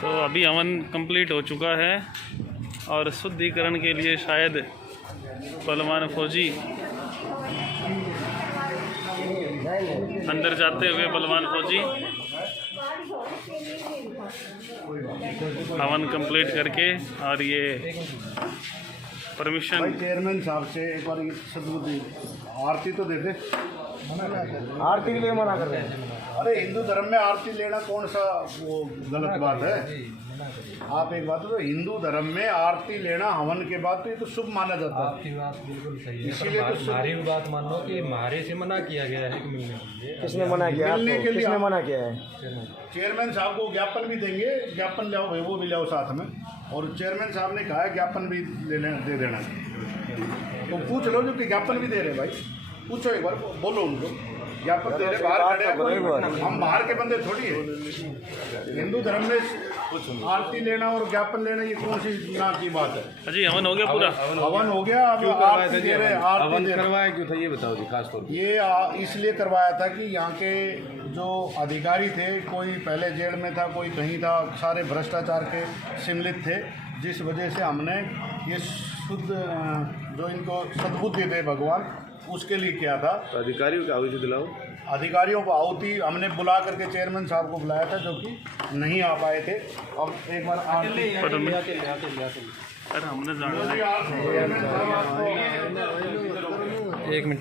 तो अभी हवन कंप्लीट हो चुका है और शुद्धिकरण के लिए शायद बलवान फौजी अंदर जाते हुए बलवान फौजी हवन कंप्लीट करके और ये परमिशन चेयरमैन साहब से एक बार सदबुद्धि आरती तो दे दे। आरती के लिए मना कर रहे हैं। अरे हिंदू धर्म में आरती लेना कौन सा वो गलत बात है? आप एक बात तो हिंदू धर्म में आरती लेना हवन के बाद तो ये तो शुभ माना जाता है। आपकी बात बिल्कुल सही है, इसीलिए तो हमारी भी बात मान लो कि हमारे से मना किया गया है कि मिलने के लिए। किसने मना किया? मिलने के लिए किसने मना किया है? चेयरमैन साहब को ज्ञापन भी देंगे, ज्ञापन लाओ भाई, वो भी लाओ साथ में। और चेयरमैन साहब ने कहा है ज्ञापन भी दे देना, तो पूछ लो जो कि ज्ञापन भी दे रहे भाई, पूछो एक बार, बोलो उनको ज्ञापन दे रहे। बाहर खड़े हैं कोई, हम बाहर के बंदे थोड़ी है। हिंदू धर्म में आरती लेना और ज्ञापन लेना ये कौन सी ना की बात है? जी हवन हो गया पूरा? हवन हो गया। अब आरती दे रहे, आरती करवाया क्यों था ये बताओ जी खास तौर पर? ये इसलिए करवाया था कि यहाँ के जो अधिकारी थे, कोई पहले जेल में था, कोई कहीं था, सारे भ्रष्टाचार के सम्मिलित थे, जिस वजह से हमने ये शुद्ध जो इनको सद्बुद्धि दे भगवान, उसके लिए किया था। तो अधिकारियों को आहुति दिलाओ। अधिकारियों को आहुति हमने बुला करके चेयरमैन साहब को बुलाया था, जो कि नहीं आ पाए थे। अब एक बार अरे हमने जाना एक मिनट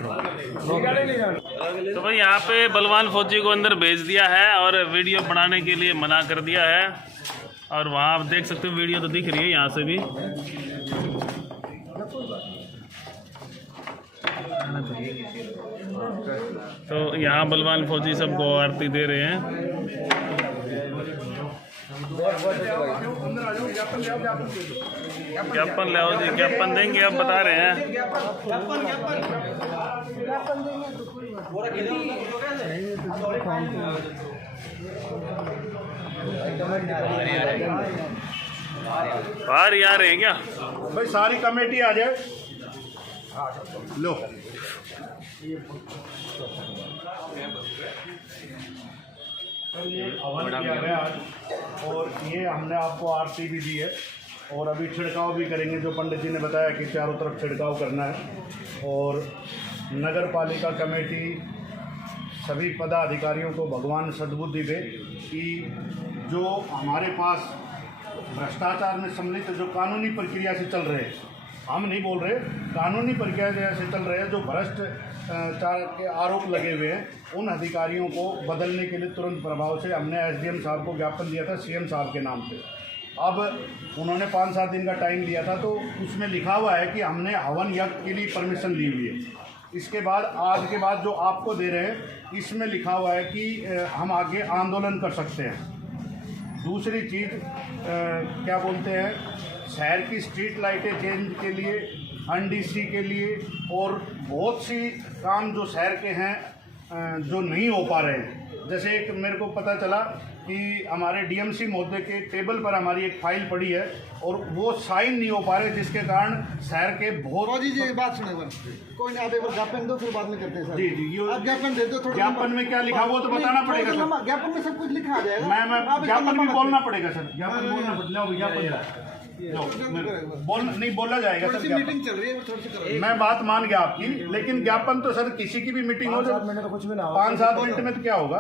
तो भाई यहाँ पे बलवान फौजी को अंदर भेज दिया है और वीडियो बनाने के लिए मना कर दिया है। और वहाँ आप देख सकते हो वीडियो तो दिख रही है यहाँ से भी। तो यहाँ बलवान फौजी सबको आरती दे रहे हैं। ज्ञापन ले आओ जी, ज्ञापन देंगे अब बता रहे हैं। बाहर ही आ रहे हैं क्या भाई? सारी कमेटी आ जाए, लो हवन किया गया आज, और ये हमने आपको आरती भी दी है और अभी छिड़काव भी करेंगे, जो पंडित जी ने बताया कि चारों तरफ छिड़काव करना है। और नगर पालिका कमेटी सभी पदाधिकारियों को भगवान सद्बुद्धि दे कि जो हमारे पास भ्रष्टाचार में सम्मिलित जो कानूनी प्रक्रिया से चल रहे हैं, हम नहीं बोल रहे, कानूनी प्रक्रिया से चल रहे हैं, जो भ्रष्टाचार के आरोप लगे हुए हैं, उन अधिकारियों को बदलने के लिए तुरंत प्रभाव से हमने एसडीएम साहब को ज्ञापन दिया था सीएम साहब के नाम पे। अब उन्होंने 5-7 दिन का टाइम लिया था, तो उसमें लिखा हुआ है कि हमने हवन यज्ञ के लिए परमिशन ली हुई है। इसके बाद आज के बाद जो आपको दे रहे हैं, इसमें लिखा हुआ है कि हम आगे आंदोलन कर सकते हैं। दूसरी चीज़ क्या बोलते हैं, शहर की स्ट्रीट लाइटें चेंज के लिए, एनडीसी के लिए, और बहुत सी काम जो शहर के हैं जो नहीं हो पा रहे हैं। जैसे एक मेरे को पता चला कि हमारे डीएमसी महोदय के टेबल पर हमारी एक फाइल पड़ी है और वो साइन नहीं हो पा रहे, जिसके कारण शहर के बहुत। जी बात सुने, कोई नहीं, आप एक बार ज्ञापन दो, फिर बाद में करते हैं सर। जी आप ज्ञापन दे दो थोड़ा। ज्ञापन में क्या लिखा वो तो बताना पड़ेगा सर। ज्ञापन में सब कुछ लिखा आ जाएगा। मैं ज्ञापन में बोलना पड़ेगा सर, ज्ञापन बोलना पड़ेगा, ज्ञापन नहीं बोला जाएगा सर। मीटिंग चल रही है, थोड़ी सी करो। मैं बात मान गया आपकी, लेकिन ज्ञापन तो सर किसी की भी मीटिंग हो जाए 5-7 मिनट में तो क्या होगा।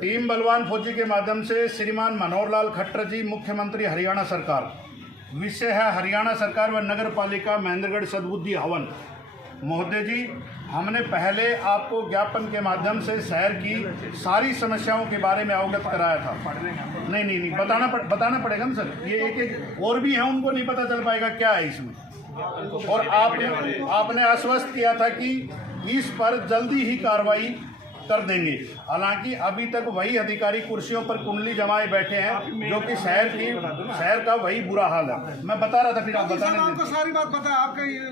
टीम बलवान फौजी के माध्यम से श्रीमान मनोहर लाल खट्टर जी, मुख्यमंत्री हरियाणा सरकार। विषय है हरियाणा सरकार व नगर पालिका महेंद्रगढ़ सद्बुद्धि हवन। महोदय जी, हमने पहले आपको ज्ञापन के माध्यम से शहर की सारी समस्याओं के बारे में अवगत कराया था। नहीं बताना पड़ेगा ना सर। ये एक और भी है, उनको नहीं पता चल पाएगा क्या है इसमें। और आपने आश्वस्त किया था कि इस पर जल्दी ही कार्रवाई कर देंगे। हालांकि अभी तक वही अधिकारी कुर्सियों पर कुंडली जमाए बैठे हैं, जो कि शहर का वही बुरा हाल है। मैं बता रहा था, फिर आप बताने आपको सारी बात पता है,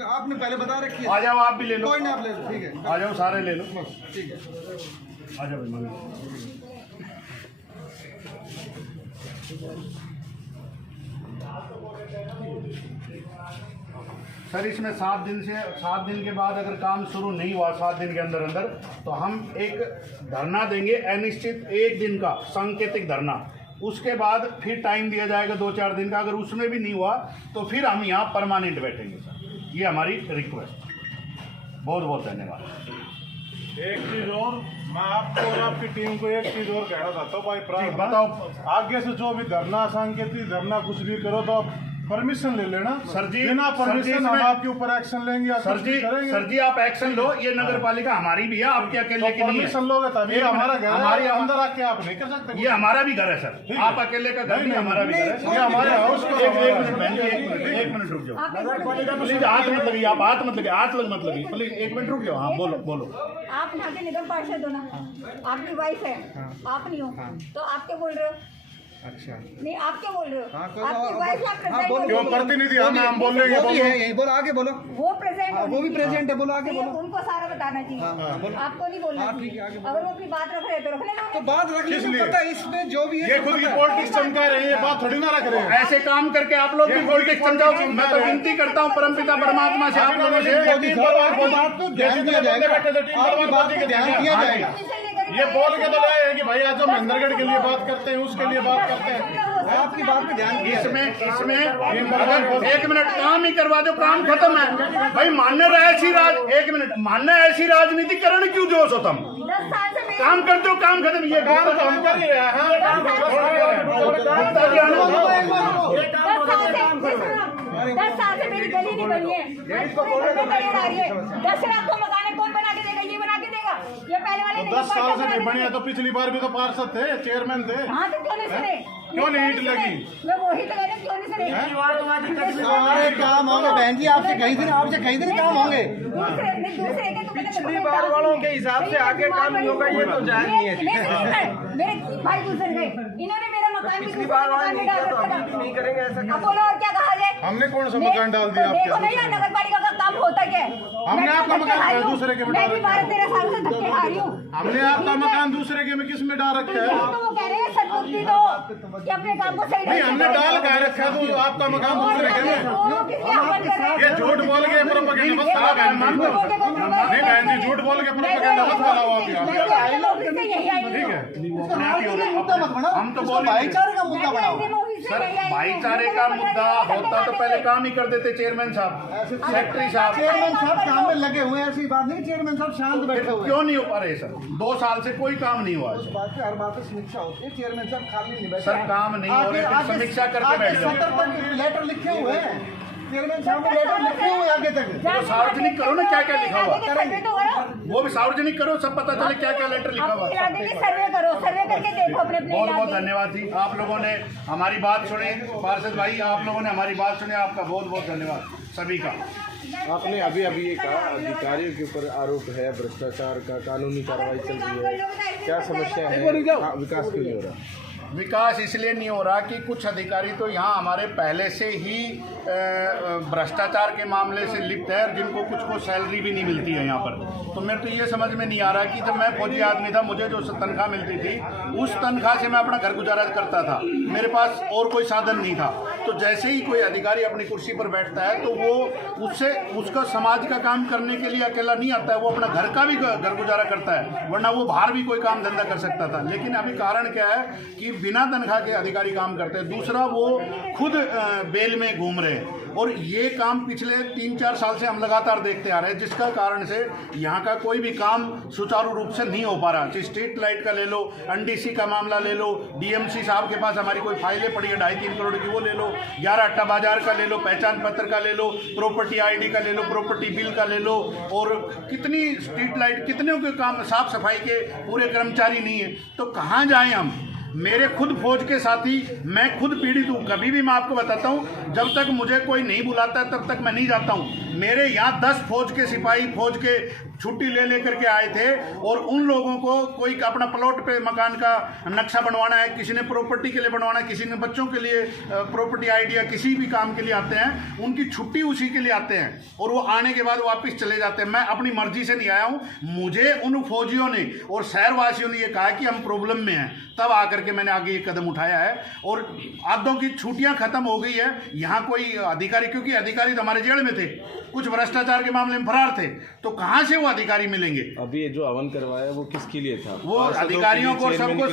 आपने पहले बता रखी है। आ जाओ, आप भी ले लो। कोई नहीं, आप ले लो, ठीक है। आ जाओ, सारे ले लो, ठीक है, आ जाओ भाई। सर इसमें 7 दिन के बाद अगर काम शुरू नहीं हुआ 7 दिन के अंदर तो हम एक धरना देंगे, अनिश्चित 1 दिन का सांकेतिक धरना, उसके बाद फिर टाइम दिया जाएगा 2-4 दिन का। अगर उसमें भी नहीं हुआ तो फिर हम यहाँ परमानेंट बैठेंगे सर। ये हमारी रिक्वेस्ट। बहुत बहुत धन्यवाद। एक चीज और, मैं आपको और आपकी टीम को एक चीज और कहना चाहता हूँ भाई प्राण, बताओ। आगे से जो भी धरना सांकेतिक धरना कुछ भी करो तो आप परमिशन ले लेना सर जी। बिना परमिशन हम आपके ऊपर एक्शन लेंगे या सर जी, करेंगे। सर जी आप एक्शन लो। ये नगर पालिका हमारी भी है, आपके अकेले की नहीं है। परमिशन लोगे तभी हमारा घर है, हमारी अंदर आके आप नहीं कर सकते। ये हमारा भी घर है सर, आप अकेले का घर नहीं, हमारा भी घर है। ये हमारे हाउस को एक मिनट रुक जाओ प्लीज। हाथ मत लगिए, आप हाथ मत लगिए, हाथ मत लगिए प्लीज। 1 मिनट रुक जाओ। हाँ बोलो बोलो। आप यहाँ के निगम पार्षद हो ना, आपकी वाइफ है, आप नहीं हो, तो आप क्या बोल रहे हो? अच्छा नहीं, आप क्या बोल रहे हो? आपकी वाइफ यहाँ हाँ, प्रेजेंट क्यों प्रतिनिधि हम बोल रहे वो भी है यही, बोलो आगे बोलो। वो प्रेजेंट वो भी प्रेजेंट है, बोलो आगे बोलो। उनको सारा बताना चाहिए, आपको नहीं बोलना चाहिए। अगर वो अपनी बात रख रहे तो रख लेना। तो बात रख लीजिए, पता है इसमें जो भी है ये खुद की पॉलिटिक्स चमका रहे हैं, ये बात थोड़ी ना रख रहे हैं। ऐसे काम करके आप लोग भी पॉलिटिक्स समझाओ। मैं तो विनती करता हूँ परमपिता परमात्मा से, आप लोगों से बात तो ध्यान दिया जाएगा, आपकी बात को ध्यान दिया जाएगा। ये बोल के तो लाए हैं कि भाई आज हम महेंद्रगढ़ के लिए बात करते हैं, उसके लिए बात करते हैं। आपकी बात पे ध्यान दिया इसमें अगर 1 मिनट काम ही करवा दो, काम खत्म है भाई। मानने रहे ऐसी 1 मिनट मानना ऐसी राजनीतिकरण क्यों जोश हो? तुम 10 साल से मेरी काम करते हो, काम खत्म। ये काम तो हम कर ही रहे हैं। 10 साल से मेरी गली नहीं बनी है। 10 लाख को मकान कौन बना के देगा? ये बना के देगा? ये पहले वाले 10 साल से नहीं बने, तो पिछली बार भी तो पार्षद थे, चेयरमैन थे। हाँ तो क्यों नहीं सुने? क्यों नहीं ईंट लगी? मैं वही तो कह रही हूँ, क्यों नहीं सुने? सारे काम होंगे बहन जी, आपसे कई दिन काम होंगे। दूसरे के पिछली बार वालों के हिसाब से आगे काम नहीं होगा, ये तो जान नहीं है। मेरे भाई गुजर गए, इन्होंने मेरा मकान पिछली बार वाले नहीं किया तो अभी भी नहीं करेंगे ऐसा। अब बोलो और क्या कहा जाए? हमने कौन सा मकान डाल दिया आपके? देखो नहीं, नगर पालिका का काम होता क्या है? हमने आपका मकान दूसरे के में डाल मैं भी 12-13 साल से धक्के खा रही हूँ। हमने आपका मकान दूसरे के में किस में डाल रखा है? तो वो कह रहे हैं सदबुद्धि दो कि अपने काम को सही नहीं, हमने डाल कहा रखा है, तो आपका मकान दूसरे के में। ये झूठ बोल के प्रोपेगेंडा मत फैलाओ बहन जी। नहीं बहन जी, झूठ बोल के प्रोपेगेंडा मत फैलाओ आप यहाँ। ठीक है, हम तो बोल भाईचारे का मुद्दा बनाओ। सर, भाईचारे का मुद्दा होता तो पहले काम ही कर देते चेयरमैन साहब, सेक्रेटरी साहब। चेयरमैन साहब काम में लगे हुए हैं, ऐसी बात नहीं। चेयरमैन साहब शांत बैठे हुए हैं। क्यों नहीं हो पा रहे सर? 2 साल से कोई काम नहीं हुआ। उस बात पे हर बात पे समीक्षा होती है। चेयरमैन साहब खाली नहीं बैठे। सर काम नहीं हो रहे, फिर समीक्षा करके बैठ जाओ। सत्तर तक लेटर लिखे हुए हैं, चेयरमैन साहब ने लेटर लिखे हुए आगे तक। तो सार्वजनिक करो ना, क्या क्या लिखा हुआ, वो भी सार्वजनिक करो, सब पता चले क्या क्या लेटर लिखा हुआ। सर्वे करो, सर्वे करके देखो अपने बहुत बहुत धन्यवाद जी, आप लोगों ने हमारी बात सुनी। पार्षद भाई, आप लोगों ने हमारी बात सुनी, आपका बहुत बहुत धन्यवाद सभी का। आपने अभी ये कहा अधिकारियों के ऊपर आरोप है भ्रष्टाचार का, कानूनी कार्रवाई चल रही है, क्या समस्या है? विकास क्यों नहीं हो रहा? विकास इसलिए नहीं हो रहा कि कुछ अधिकारी तो यहाँ हमारे पहले से ही भ्रष्टाचार के मामले से लिप्त है, जिनको कुछ को सैलरी भी नहीं मिलती है यहाँ पर। तो मेरे तो ये समझ में नहीं आ रहा कि जब मैं फौजी आदमी था, मुझे जो तनख्वाह मिलती थी, उस तनख्वाह से मैं अपना घर गुजारा करता था, मेरे पास और कोई साधन नहीं था। तो जैसे ही कोई अधिकारी अपनी कुर्सी पर बैठता है तो वो उसका समाज का काम करने के लिए अकेला नहीं आता है, वो अपना घर का भी घर गुजारा करता है, वरना वो बाहर भी कोई काम धंधा कर सकता था। लेकिन अभी कारण क्या है कि बिना तनख्वाह के अधिकारी काम करते हैं। दूसरा, वो खुद बेल में घूम रहे हैं, और ये काम पिछले 3-4 साल से हम लगातार देखते आ रहे हैं, जिसका कारण से यहाँ का कोई भी काम सुचारू रूप से नहीं हो पा रहा। चाहे स्ट्रीट लाइट का ले लो, एनडीसी का मामला ले लो, डीएमसी साहब के पास हमारी कोई फाइलें पड़ी है 2.5-3 करोड़ की, वो ले लो, 11 अट्टा बाजार का ले लो, पहचान पत्र का ले लो, प्रॉपर्टी आईडी का ले लो, प्रॉपर्टी बिल का ले लो, और कितनी स्ट्रीट लाइट, कितने के काम, साफ सफाई के पूरे कर्मचारी नहीं है। तो कहाँ जाएं हम? मेरे खुद फौज के साथी, मैं खुद पीड़ित हूँ। कभी भी मैं आपको बताता हूँ, जब तक मुझे कोई नहीं बुलाता है तब तक मैं नहीं जाता हूँ। मेरे यहाँ 10 फौज के सिपाही फौज के छुट्टी ले करके आए थे, और उन लोगों को कोई अपना प्लॉट पे मकान का नक्शा बनवाना है, किसी ने प्रॉपर्टी के लिए बनवाना है, किसी ने बच्चों के लिए प्रॉपर्टी आइडिया, किसी भी काम के लिए आते हैं, उनकी छुट्टी उसी के लिए आते हैं, और वो आने के बाद वापस चले जाते हैं। मैं अपनी मर्जी से नहीं आया हूँ, मुझे उन फौजियों ने और शहरवासियों ने ये कहा कि हम प्रॉब्लम में हैं, तब आकर करके मैंने आगे ये कदम उठाया है। और आधों की छुट्टियां खत्म हो गई है। यहाँ कोई अधिकारी, क्योंकि अधिकारी तो हमारे जेल में थे, कुछ भ्रष्टाचार के मामले में फरार थे, तो कहाँ से वो अधिकारी मिलेंगे? अभी ये जो हवन करवाया वो किसके लिए था? वो अधिकारियों को, सबको,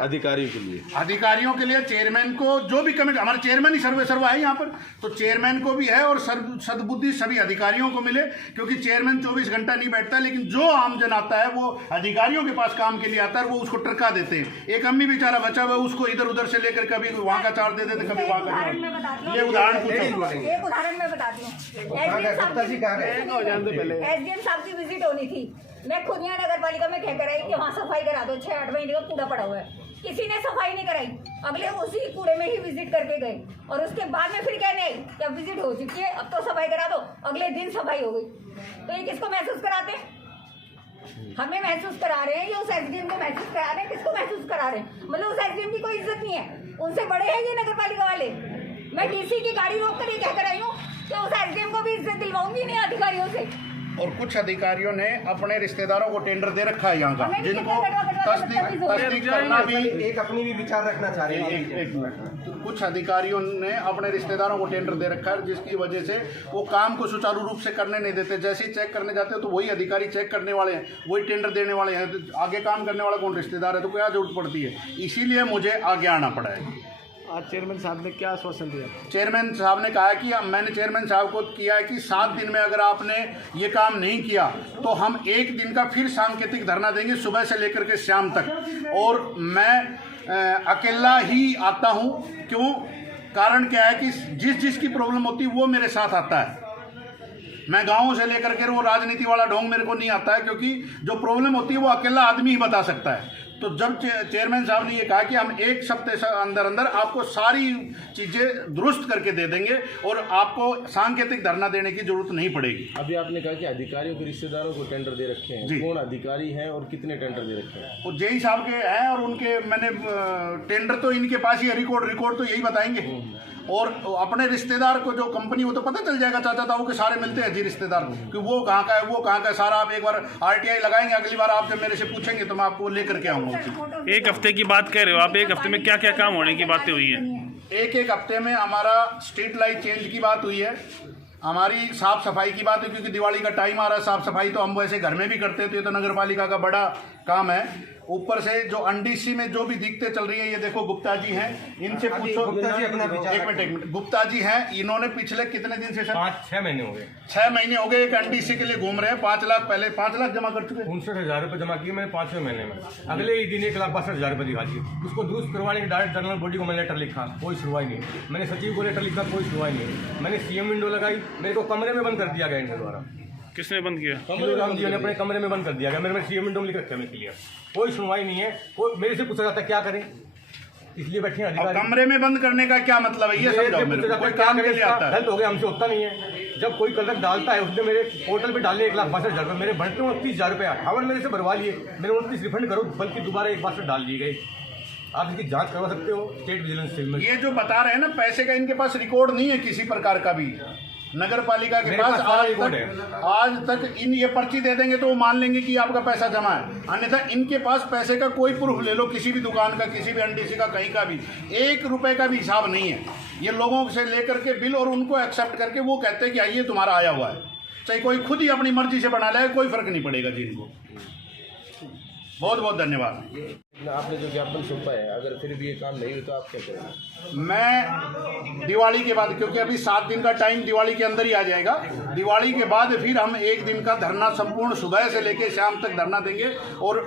अधिकारियों के लिए, अधिकारियों के लिए, चेयरमैन को, जो भी कमेटी, हमारे चेयरमैन ही सर्वे सर्वा है यहाँ पर, तो चेयरमैन को भी है और सद्बुद्धि सभी अधिकारियों को मिले, क्योंकि चेयरमैन 24 घंटा नहीं बैठता, लेकिन जो आमजन आता है वो अधिकारियों के पास काम के लिए आता है, वो उसको टरका देते हैं। एक अम्मी बेचारा बचा हुआ, उसको इधर उधर से लेकर कभी वहाँ का चार्ज दे देते, कभी वहाँ का। ये उदाहरण एक उदाहरण मैं बताती हूँ। एसडीएम साहब की विजिट होनी थी, मैं खुद यहाँ नगर पालिका में कह कर आई कि वहाँ सफाई करा दो, 6-8 महीने का कूड़ा पड़ा हुआ है, किसी ने सफाई नहीं कराई। अगले उसी कूड़े में ही विजिट करके गए और उसके बाद में फिर कहने आई कि अब विजिट हो चुकी है, अब तो सफाई करा दो, अगले दिन सफाई हो गई। तो ये किसको महसूस कराते हैं? हमें महसूस करा रहे हैं, ये उस एसडीएम को महसूस करा रहे हैं। किसको महसूस करा रहे हैं? मतलब उस एसडीएम की कोई इज्जत नहीं है, उनसे बड़े हैं ये नगर पालिका वाले। मैं डीसी की गाड़ी रोक कर ये कहकर आई हूँ कि उस एसडीएम को भी इज्जत दिलवाऊंगी नहीं अधिकारियों से। और कुछ अधिकारियों ने अपने रिश्तेदारों को टेंडर दे रखा है यहाँ का, जिनको तस्दीक करना भी, एक अपनी भी विचार रखना चाह रहे हैं। एक मिनट, तो कुछ अधिकारियों ने अपने रिश्तेदारों को टेंडर दे रखा है, जिसकी वजह से वो काम को सुचारू रूप से करने नहीं देते। जैसे ही चेक करने जाते हो तो वही अधिकारी चेक करने वाले हैं, वही टेंडर देने वाले हैं, तो आगे काम करने वाला कौन? रिश्तेदार है, तो क्या जरूरत पड़ती है? इसीलिए मुझे आगे आना पड़ा है। आज चेयरमैन साहब ने क्या आश्वासन दिया? चेयरमैन साहब ने कहा कि मैंने चेयरमैन साहब को किया है कि 7 दिन में अगर आपने ये काम नहीं किया तो हम 1 दिन का फिर सांकेतिक धरना देंगे, सुबह से लेकर के शाम तक। और मैं अकेला ही आता हूँ। क्यों? कारण क्या है कि जिसकी प्रॉब्लम होती है वो मेरे साथ आता है। मैं गाँव से लेकर के वो राजनीति वाला ढोंग मेरे को नहीं आता है, क्योंकि जो प्रॉब्लम होती है वो अकेला आदमी ही बता सकता है। तो जब चेयरमैन साहब ने ये कहा कि हम 1 हफ्ते से अंदर अंदर आपको सारी चीज़ें दुरुस्त करके दे देंगे और आपको सांकेतिक धरना देने की जरूरत नहीं पड़ेगी। अभी आपने कहा कि अधिकारियों के रिश्तेदारों को टेंडर दे रखे हैं, कौन अधिकारी हैं और कितने टेंडर दे रखे हैं? वो जेई साहब के हैं और उनके मैंने टेंडर तो इनके पास ही है, रिकॉर्ड तो यही बताएंगे। और अपने रिश्तेदार को जो कंपनी, वो तो पता चल जाएगा, चाचा ताऊ के सारे मिलते हैं जी रिश्तेदार कि वो कहाँ का है, वो कहाँ का है, सारा आप एक बार RTI लगाएंगे, अगली बार आप जब मेरे से पूछेंगे तो मैं आपको लेकर के आऊँगा। 1 हफ्ते की बात कह रहे हो आप, 1 हफ्ते में क्या क्या काम होने की बातें हुई हैं? एक हफ्ते में हमारा स्ट्रीट लाइट चेंज की बात हुई है, हमारी साफ सफाई की बात है, क्योंकि दिवाली का टाइम आ रहा है। साफ सफाई तो हम वैसे घर में भी करते हैं, तो ये तो नगर पालिका का बड़ा काम है। ऊपर से जो अंडीसी में जो भी दिक्कतें चल रही है, ये देखो गुप्ता जी हैं, इनसे पूछो। एक मिनट, गुप्ता जी हैं, इन्होंने पिछले कितने दिन से? 5-6 महीने हो गए। 6 महीने हो गए एक अंडीसी के लिए घूम रहे हैं। 5 लाख पहले 5 लाख जमा कर चुके, 59,000 रुपये जमा किए मैंने 5वें महीने में। अगले ही दिन 1,62,000 रुपये दिखा दिए। उसको दुरुस्त करवाने के डायरेक्ट जनरल बॉडी को मैंने लेटर लिखा, कोई सुनवाई नहीं। मैंने सचिव को लेटर लिखा, कोई सुनवाई नहीं। मैंने CM विंडो लगाई, मेरे को कमरे में बंद कर दिया गया इनके द्वारा। किसने बंद किया? राम जी ने अपने कमरे में बंद कर दिया गया। मेरे में CM विंडो में लिख रखा है क्लियर, कोई सुनवाई नहीं है। कोई मेरे से पूछा जाता है क्या करें, इसलिए बैठे अधिकारी। कमरे में बंद करने का क्या मतलब है ये समझाओ मेरे को। कोई काम के लिए आता है, हेल्थ हो गया, हमसे होता नहीं है। जब कोई कलर डालता है, उसने मेरे पोर्टल पे डाले 1,62,000 रुपये, मेरे बढ़ते 29,000 रुपये 58 मेरे से भरवा लिए। मेरे 29 रिफंड करो, बल्कि दोबारा 1,62,000 डाल दिए गए। आप इसकी जांच करवा सकते हो स्टेट विजिलेंस सेल में। ये जो बता रहे हैं ना पैसे का, इनके पास रिकॉर्ड नहीं है किसी प्रकार का भी। नगर पालिका के पास आज तक इन ये पर्ची दे देंगे तो वो मान लेंगे कि आपका पैसा जमा है, अन्यथा इनके पास पैसे का कोई प्रूफ ले लो, किसी भी दुकान का, किसी भी अंडीसी का, कहीं का भी 1 रुपए का भी हिसाब नहीं है। ये लोगों से लेकर के बिल और उनको एक्सेप्ट करके वो कहते हैं कि आइए तुम्हारा आया हुआ है, चाहे कोई खुद ही अपनी मर्जी से बना ले, कोई फर्क नहीं पड़ेगा जी इनको। बहुत बहुत धन्यवाद। आपने जो ज्ञापन सौंपा है, अगर फिर भी ये काम नहीं हुआ तो आप क्या करेंगे? मैं दिवाली के बाद, क्योंकि अभी 7 दिन का टाइम दिवाली के अंदर ही आ जाएगा, दिवाली के बाद फिर हम 1 दिन का धरना संपूर्ण सुबह से लेकर शाम तक धरना देंगे। और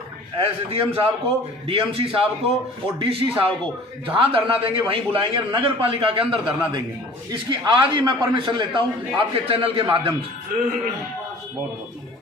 SDM साहब को, DMC साहब को और DC साहब को जहां धरना देंगे वहीं बुलाएंगे, नगर पालिका के अंदर धरना देंगे। इसकी आज ही मैं परमिशन लेता हूं आपके चैनल के माध्यम से। बहुत बहुत